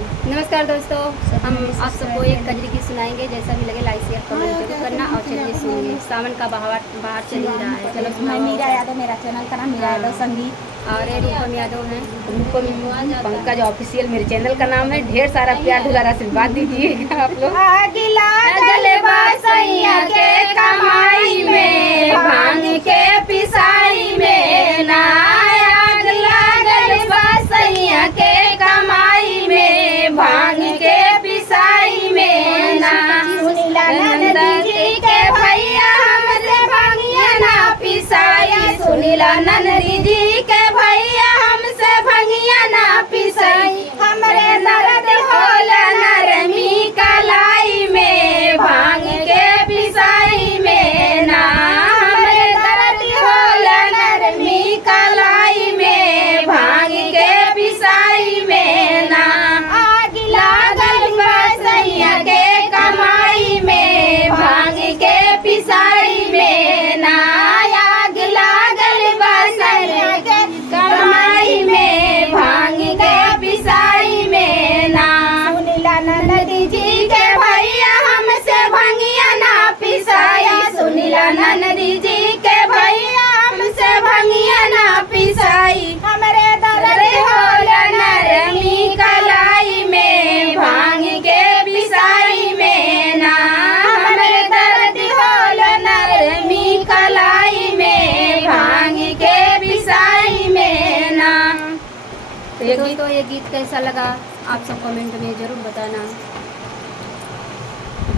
नमस्कार दोस्तों, हम आप सबको एक कजरी की सुनाएंगे। जैसा भी लगे लाइक शेयर कमेंट जरूर करना। और चलिए सुनिए, सावन का बाहर चल ही रहा है। चलो मैं मीरा यादव, मेरा चैनल का नाम मीरा यादव संगीत। और ये रूपम यादव है। रूपम पंकज ऑफिशियल मेरे चैनल का नाम है। ढेर सारा प्यार दुलार आशीर्वाद दीजिएगा आप लोग। के कमाई में भांग के पिसाई में ना आग लागल बसैया के कमाई में भांग के पिसाई में ना। नंद जी के भैया हमसे भंगिया ना पिसाई। सुनीला नंद जी के भैया हमसे भंगिया ना पिसाई। हमरे दर्द होला नरमी कलाई में भांग के पिसाई में ना। हमरे दर्द होला नरमी कलाई में भांग के पिसाई में ना। आग लागल बसैया के कमाई में भांग के पिसाई में ना। आग लागल बसैया के कमाई में भांग के पिसाई में ना। सुनीला नंद जी के भैया हमसे भंगिया ना पिसाई। सुनीला नंद जी के भैया हमसे भंगिया ना पिसाई। हमरे दर्द होला नरमी कलाई में भांग के पिसाई में ना। हमरे दर्द होला नरमी कलाई में भांग के पिसाई में ना। दोस्तों, ये गीत कैसा लगा आप सब कमेंट में ज़रूर बताना।